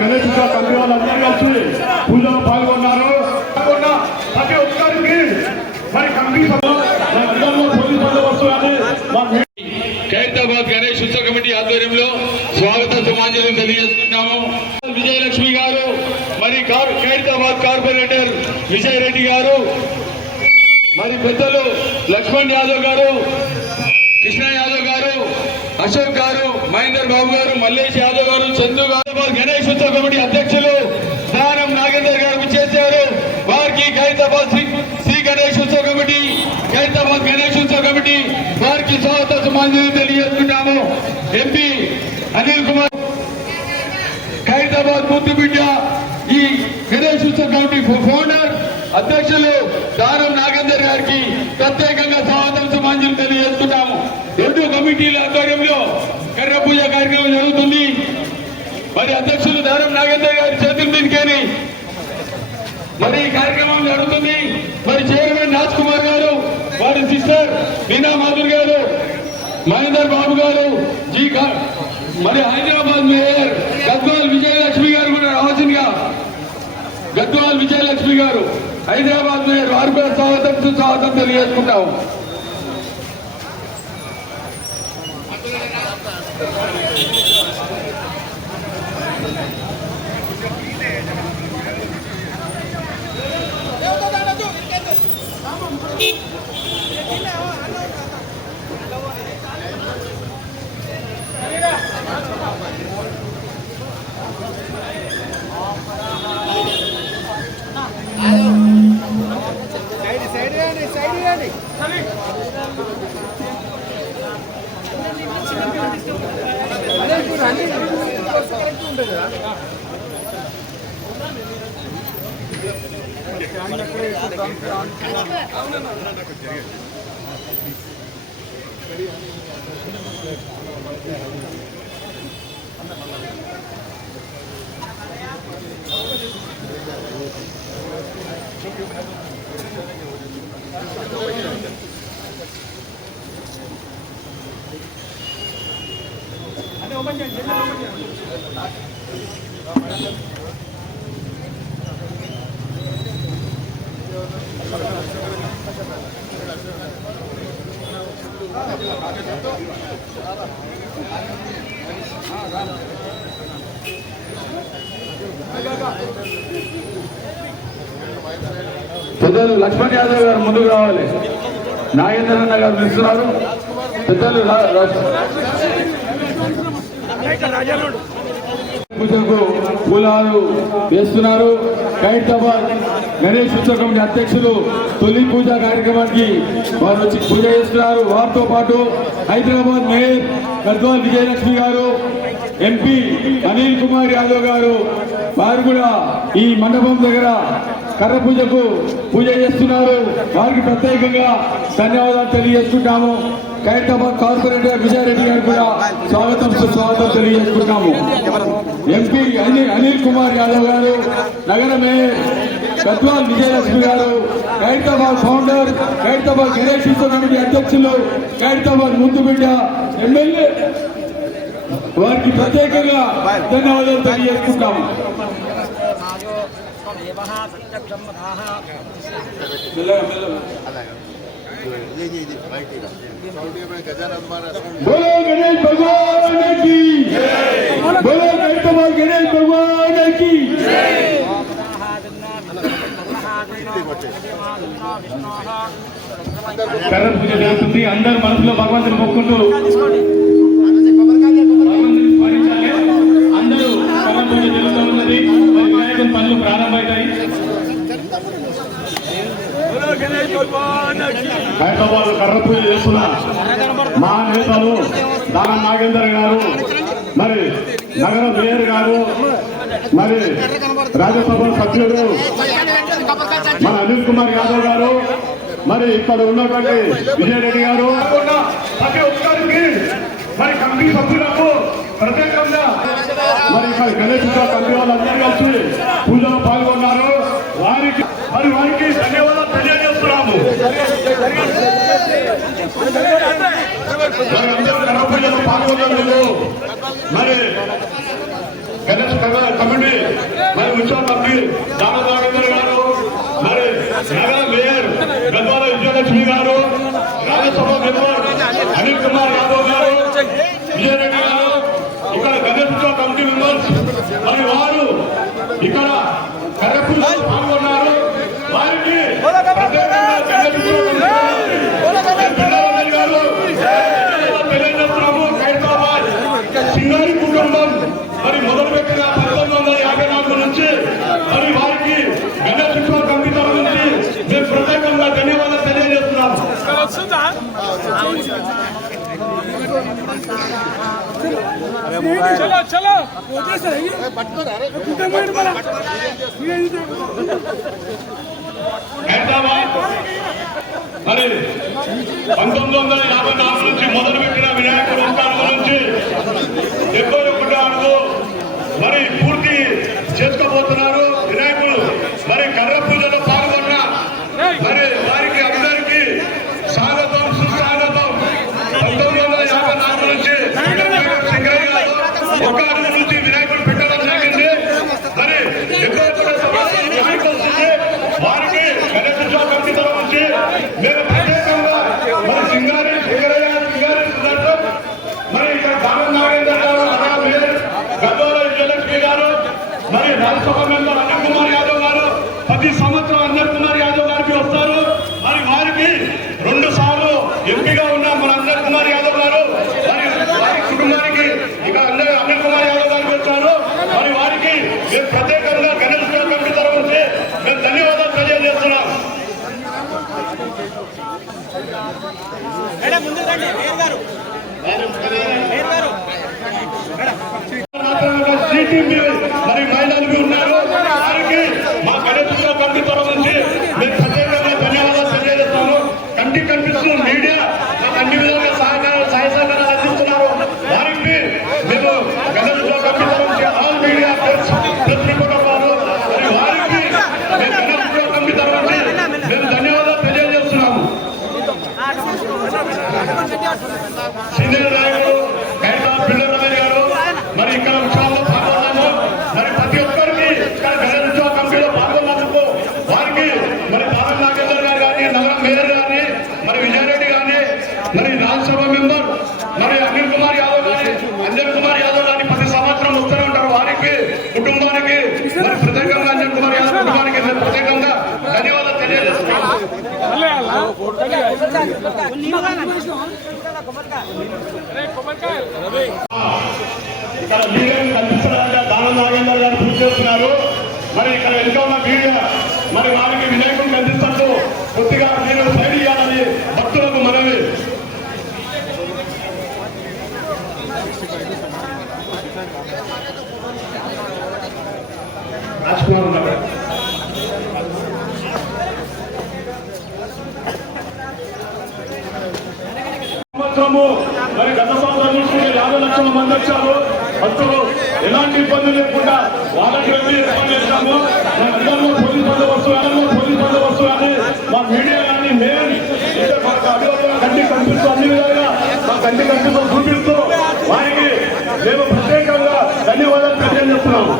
Ganesh committee వాళ్ళందరూ కలిసి పూజలో పాల్గొన్నారు. ప్రతి ఒక్కరికి మరి కమిటీ పోలీస్ బందోబస్తు ఖైరతాబాద్ గణేష్ ఉత్సవ కమిటీ ఆధ్వర్యంలో స్వాగత సమాంజలి తెలియజేసుకుంటాము. విజయలక్ష్మి గారు, మరి ఖైరతాబాద్ కార్పొరేటర్ విజయ్ రెడ్డి గారు, మరి పెద్దలు లక్ష్మణ్ యాదవ్ గారు, కృష్ణ యాదవ్ గారు, అశోక్ గారు, మహేందర్ బాబు గారు, మల్లేష్ యాదవ్ గారు, చందు గారు, గణేష్ ఉత్సవ కమిటీ అధ్యక్షులు దానం నాగేందర్ గారు చేశారు. వారికి ఖైరతాబాద్ శ్రీ గణేష్ ఉత్సవ కమిటీ, ఖైరతాబాద్ గణేష్ ఉత్సవ కమిటీ వారికి స్వాగత సమాంజలి తెలియజేస్తున్నాము. ఎంపీ అనిల్ కుమార్, ఖైరతాబాద్ ముద్దుబిడ్డ, ఈ గణేష్ ఉత్సవ కమిటీ ఫౌండర్ అధ్యక్షులు దానం నాగేందర్ గారికి ప్రత్యేకంగా స్వాగతం సమాంజలి తెలియజేస్తున్నాము. రెండు కమిటీల ఆధ్వర్యంలో కర్ర పూజ కార్యక్రమం జరుగుతుంది. మరి అధ్యక్షులు దానం నాగేందర్ గారి చేతుల మీదకేని మరి ఈ కార్యక్రమం జరుగుతుంది. మరి చైర్మన్ రాజ్ కుమార్ గారు, వారి సిస్టర్ మీనా మాధుర్ గారు, మహేందర్ బాబు గారు, మరి హైదరాబాద్ మేయర్ గద్వాల్ విజయలక్ష్మి గారు కూడా రావాల్సిందిగా, గద్వాల్ విజయలక్ష్మి గారు హైదరాబాద్ మేయర్, వారు కూడా స్వాగతం తెలియజేసుకుంటాము. పెద్దలు లక్ష్మణ్ యాదవ్ గారు ముందుకు రావాలి. నాగేంద్ర అన్న గారు పిలుస్తున్నారు. పెద్దలు పూజకు పూలాలు వేస్తున్నారు. ఖైరతాబాద్ గణేష్ ఉత్సవ కమిటీ అధ్యక్షులు తొలి పూజ కార్యక్రమానికి వారు వచ్చి పూజ చేస్తున్నారు. వారితో పాటు హైదరాబాద్ మేయర్ గద్వాల్ విజయలక్ష్మి గారు, ఎంపీ అనిల్ కుమార్ యాదవ్ గారు, వారు కూడా ఈ మండపం దగ్గర కర్ర పూజకు పూజ చేస్తున్నారు. వారికి ప్రత్యేకంగా ధన్యవాదాలు తెలియజేసుకుంటాము. ఖైరతాబాద్ కార్పొరేటర్ విజయరెడ్డి గారు కూడా స్వాగతం తెలియజేసుకుంటాము. ఎంపీ అనిల్ కుమార్ యాదవ్ గారు, నగర మేయర్ గద్వాల్ విజయలక్ష్మి గారు, ఖైరతాబాద్ ఫౌండర్, ఖైరతాబాద్ గణేష్ ఉత్సవ కమిటీ అధ్యక్షులు, ఖైరతాబాద్ ముద్దుబిడ్డ ఎమ్మెల్యే, వారికి ప్రత్యేకంగా ధన్యవాదాలు తెలియజేసుకుంటాము. बोलो गणेश भगवान की, बोलो खैरताबाद गणेश भगवान की। కర్ర పూజ జరుగుతుంది. అందరూ మనసులో భగవంతుని మొక్కుంటూ అందరూ కర్ర పూజ జరుగుతూ ఉన్నది. వినాయకుని పనులు ప్రారంభమవుతాయి. ఖైరతాబాద్ కర్ర పూజ చేస్తున్న మా నేతలు దానం నాగేందర్ గారు, మరి నగర మేయర్ గారు, మరి రాజ్యసభ సభ్యుడు మన అనిల్ కుమార్ యాదవ్ గారు, మరి ఇక్కడ ఉన్నటువంటి విజయరెడ్డి గారు, ప్రతి ఒక్కరికి మరి కమిటీ సభ్యులకు ప్రత్యేకంగా మరి ఇక్కడ గణేష్ కమిటీ వాళ్ళందరూ కలిసి పూజలో పాల్గొన్నారు. వారికి ధన్యవాదాలు తెలియజేస్తున్నాము. పూజలో పాల్గొన్నందుకు మరి గణేష్ కమిటీ మున్సిపల్ మంత్రి దామా నాగేందర్ గారు, మరి నగర మేయర్ గద్వాల విజయలక్ష్మి గారు, రాజ్యసభ మెంబర్ అనిల్ కుమార్ యాదవ్ గారు, విజయరెడ్డి గారు, ఇక్కడ గణేష్ ఉత్సవ కమిటీ మెంబర్స్ మరి వారు ఇక్కడ కర్రపూజలో పాల్గొన్నారు. వారికి సింగారి కుటుంబం మరి మొదలుపెట్టిన 1954 నుంచి మరి వారికి గణేష్ ఉత్సవ కమిటీ తరఫు నుంచి మేము ప్రత్యేకంగా ధన్యవాదాలు తెలియజేస్తున్నాం. మరి 1954 నుంచి మొదలుపెట్టిన వినాయకుడు ఉత్సవం నుంచి 71 మరి పూర్తి చేసుకోబోతున్నారు వినాయకుడు. మరి కర్ర పూజలో పాల్గొన్న మరి వారికి అందరికీ స్వాగతం సుస్వాగతం. 1954 నుంచి సింగయ్య గారు ఒక అడుగు నుంచి వినాయకుడు పెట్టడం జరిగింది. మరి వారికి గణేష్ ఉత్సవ కమిటీ తరఫు నుంచి మేము ప్రత్యేకంగా మరి సింగారి సుదర్శన్ మరి ఇక్కడ దామా నాగేందర్ గారు, గద్వాల విజయలక్ష్మి గారు, మరి రాజ్యసభ మెంబర్ అనిల్ కుమార్ యాదవ్ గారు ప్రతి సంవత్సరం అనిల్ కుమార్ యాదవ్ గారికి వస్తారు. మరి వారికి 2 సార్లు ఎంపీగా ఉన్న మన అనిల్ కుమార్ యాదవ్ గారు మరి వారి కుటుంబానికి ఇక అనిల్ కుమార్ యాదవ్ గారికి వచ్చారు. మరి వారికి మేము ప్రత్యేకంగా గణేష్ ఉత్సవ కమిటీ తరఫు నుంచి మేము ధన్యవాదాలు తెలియజేస్తున్నాం. మరి మహిళలు ఉన్నారు. వారికి మా గణేష్ ఉత్సవ కమిటీ తరఫు నుంచి మేము ప్రత్యేకంగా ధన్యవాదాలు తెలియజేస్తాము. కంటికి కనిపిస్తున్న మీడియా మాకు అన్ని విధాలుగా సహాయ సహకారాలు అందిస్తున్నారు. వారికి మేము గణేష్ ఉత్సవ కమిటీ తరఫు నుంచి ఆల్ మీడియా ప్రెస్ రిపోర్టర్ వారు మరి వారికి మేము గణేష్ ఉత్సవ కమిటీ తరఫు నుంచి మేము ధన్యవాదాలు తెలియజేస్తున్నాము. సీనియర్ నాయకులు పిల్లరమణి గారు మరి ఇక్కడ ఉత్సవాల్లో పాల్గొన్నాము. మరి ప్రతి ఒక్కరికి ఇక్కడ గణేష్ ఉత్సవ కమిటీలో పాల్గొన్నందుకు వారికి మరి దామా నాగేందర్ గారు కానీ, నగర మేయర్ గాని, మరి విజయరెడ్డి గాని, మరి రాజ్యసభ మెంబర్ మరి అనిల్ కుమార్ యాదవ్ గాని, అంజన్ కుమార్ యాదవ్ గాని ప్రతి సంవత్సరం వస్తూనే ఉంటారు. వారికి కుటుంబానికి మరి ప్రత్యేకంగా అంజన్ కుమార్ యాదవ్ కుటుంబానికి మేము ప్రత్యేకంగా ధన్యవాదాలు తెలియజేస్తున్నాం. ఇక్కడ మీడియాని కల్పిస్తున్నారంటే దామా నాగేందర్ గారు పూజ చేస్తున్నారు. మరి ఇక్కడ వెనుక ఉన్న మీడియా మరి వారికి వినాయకుడిని కల్పిస్తూ కొద్దిగా మీరు సైడ్ ఇవ్వాలని భక్తులకు మనవి. రాజ్కుమార్ ఉన్నారు. మరి గత సంవత్సరం చూసుకుంటే 50 లక్షల మంది వచ్చారు. భక్తులు ఎలాంటి ఇబ్బందులు లేకుండా వాళ్ళకి వెళ్ళి ఏర్పాటు చేస్తాము. అందరిలో పోలీస్ బందోబస్తు కానీ మా మీడియా కానీ మేము మాకు అభివృద్ధి కంటికి కనిపిస్తూ అన్ని విధాలుగా మా కంటికి కనిపిస్తూ చూపిస్తూ వారికి మేము ప్రత్యేకంగా ధన్యవాదాలు తెలియజేస్తున్నాము.